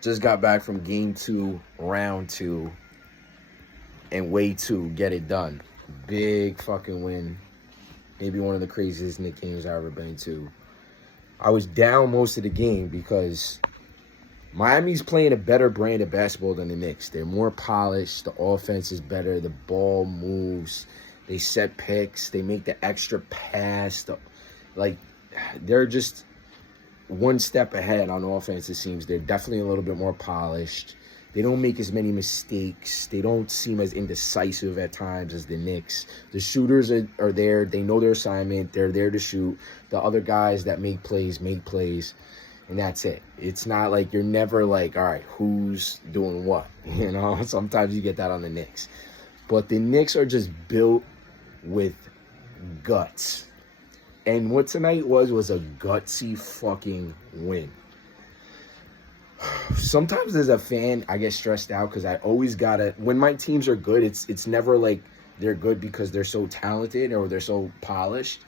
Just got back from game 2, round 2, and way 2, get it done. Big fucking win. Maybe one of the craziest Knicks games I've ever been to. I was down most of the game because Miami's playing a better brand of basketball than the Knicks. They're more polished. The offense is better. The ball moves. They set picks. They make the extra pass. They're just one step ahead on offense, it seems. They're definitely a little bit more polished. They don't make as many mistakes. They don't seem as indecisive at times as the Knicks. The shooters are there. They know their assignment. They're there to shoot. The other guys that make plays, and that's it. It's not like you're never like, all right, who's doing what? You know, sometimes you get that on the Knicks. But the Knicks are just built with guts. And what tonight was a gutsy fucking win. Sometimes as a fan, I get stressed out because I always gotta, when my teams are good, it's never like they're good because they're so talented or they're so polished.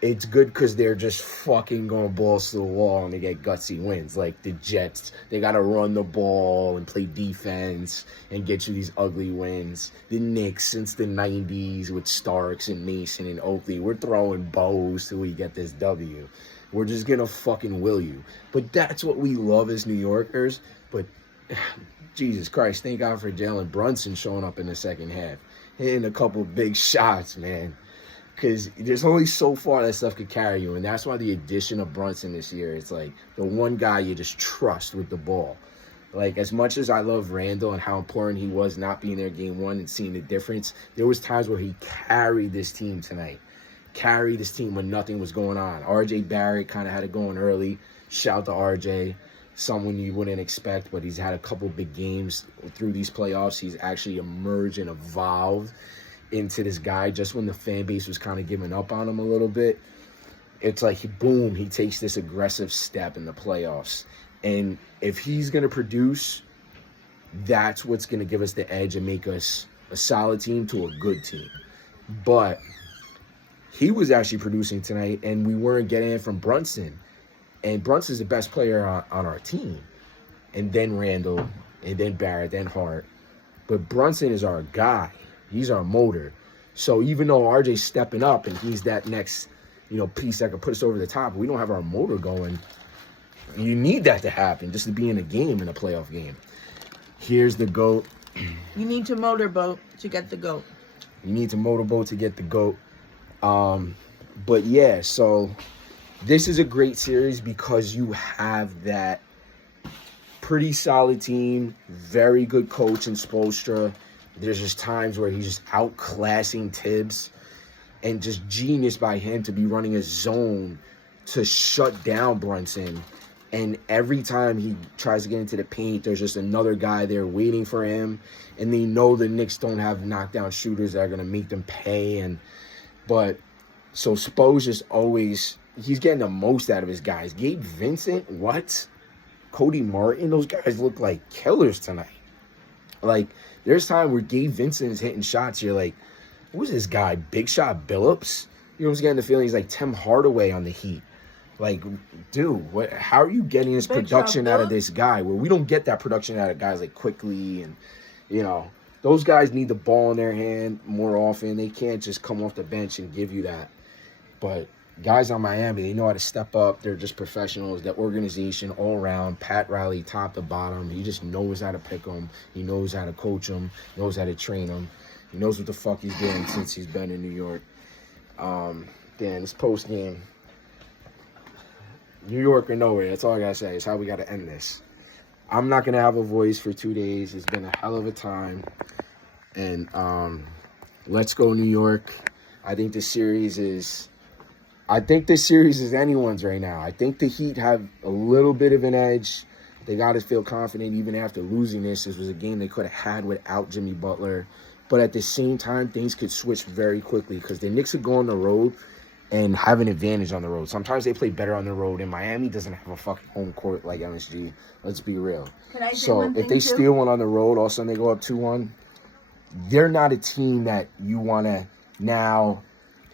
It's good because they're just fucking going balls to the wall and they get gutsy wins. Like the Jets, they got to run the ball and play defense and get you these ugly wins. The Knicks, since the 90s with Starks and Mason and Oakley, we're throwing bows till we get this W. We're just going to fucking will you. But that's what we love as New Yorkers. But Jesus Christ, thank God for Jalen Brunson showing up in the second half. Hitting a couple big shots, man. Because there's only so far that stuff could carry you. And that's why the addition of Brunson this year, it's like the one guy you just trust with the ball. Like, as much as I love Randall and how important he was not being there game 1 and seeing the difference, there was times where he carried this team tonight. Carried this team when nothing was going on. RJ Barrett kind of had it going early. Shout to RJ. Someone you wouldn't expect, but he's had a couple big games through these playoffs. He's actually emerged and evolved into this guy just when the fan base was kind of giving up on him a little bit. It's like, he takes this aggressive step in the playoffs. And if he's going to produce, that's what's going to give us the edge and make us a solid team to a good team. But he was actually producing tonight, and we weren't getting it from Brunson. And Brunson's the best player on our team. And then Randall, and then Barrett, then Hart. But Brunson is our guy. He's our motor. So even though RJ's stepping up and he's that next, piece that could put us over the top, we don't have our motor going. You need that to happen just to be in a game, in a playoff game. Here's the GOAT. You need to motorboat to get the GOAT. You need to motorboat to get the GOAT. But yeah, so this is a great series because you have that pretty solid team, very good coach in Spoelstra. There's just times where he's just outclassing Tibbs, and just genius by him to be running a zone to shut down Brunson. And every time he tries to get into the paint, there's just another guy there waiting for him. And they know the Knicks don't have knockdown shooters that are going to make them pay. So Spo's just always, he's getting the most out of his guys. Gabe Vincent, what? Cody Martin, those guys look like killers tonight. Like, there's time where Gabe Vincent is hitting shots. You're like, who's this guy? Big Shot Billups? I'm getting the feeling he's like Tim Hardaway on the Heat. Like, dude, how are you getting this production out of this guy? Where we don't get that production out of guys like Quickly and, those guys need the ball in their hand more often. They can't just come off the bench and give you that. But guys on Miami, they know how to step up. They're just professionals. That organization all around, Pat Riley, top to bottom. He just knows how to pick them. He knows how to coach them, knows how to train them. He knows what the fuck he's doing since he's been in New York. This post game, New York or nowhere. That's all I gotta say. It's how we gotta end this. I'm not gonna have a voice for 2 days. It's been a hell of a time, and let's go New York. I think this series is anyone's right now. I think the Heat have a little bit of an edge. They got to feel confident even after losing this. This was a game they could have had without Jimmy Butler. But at the same time, things could switch very quickly because the Knicks could go on the road and have an advantage on the road. Sometimes they play better on the road, and Miami doesn't have a fucking home court like MSG. Let's be real. So if they steal one on the road, all of a sudden they go up 2-1, they're not a team that you want to now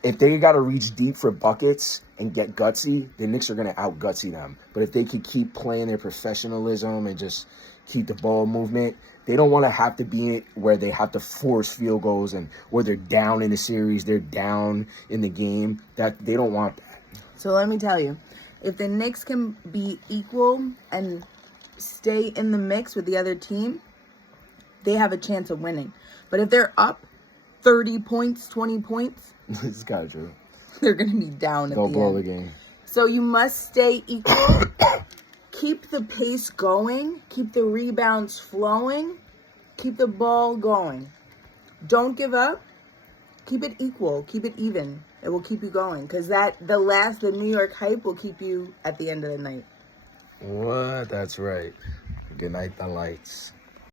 if they got to reach deep for buckets and get gutsy, the Knicks are going to out-gutsy them. But if they could keep playing their professionalism and just keep the ball movement, they don't want to have to be it where they have to force field goals and where they're down in the series, they're down in the game. That they don't want that. So let me tell you, if the Knicks can be equal and stay in the mix with the other team, they have a chance of winning. But if they're up 30 points, 20 points, It's kind of true. they're going to be down at They'll the blow end. the game. So you must stay equal. Keep the pace going. Keep the rebounds flowing. Keep the ball going. Don't give up. Keep it equal. Keep it even. It will keep you going. Because the New York hype will keep you at the end of the night. What? That's right. Good night, the lights.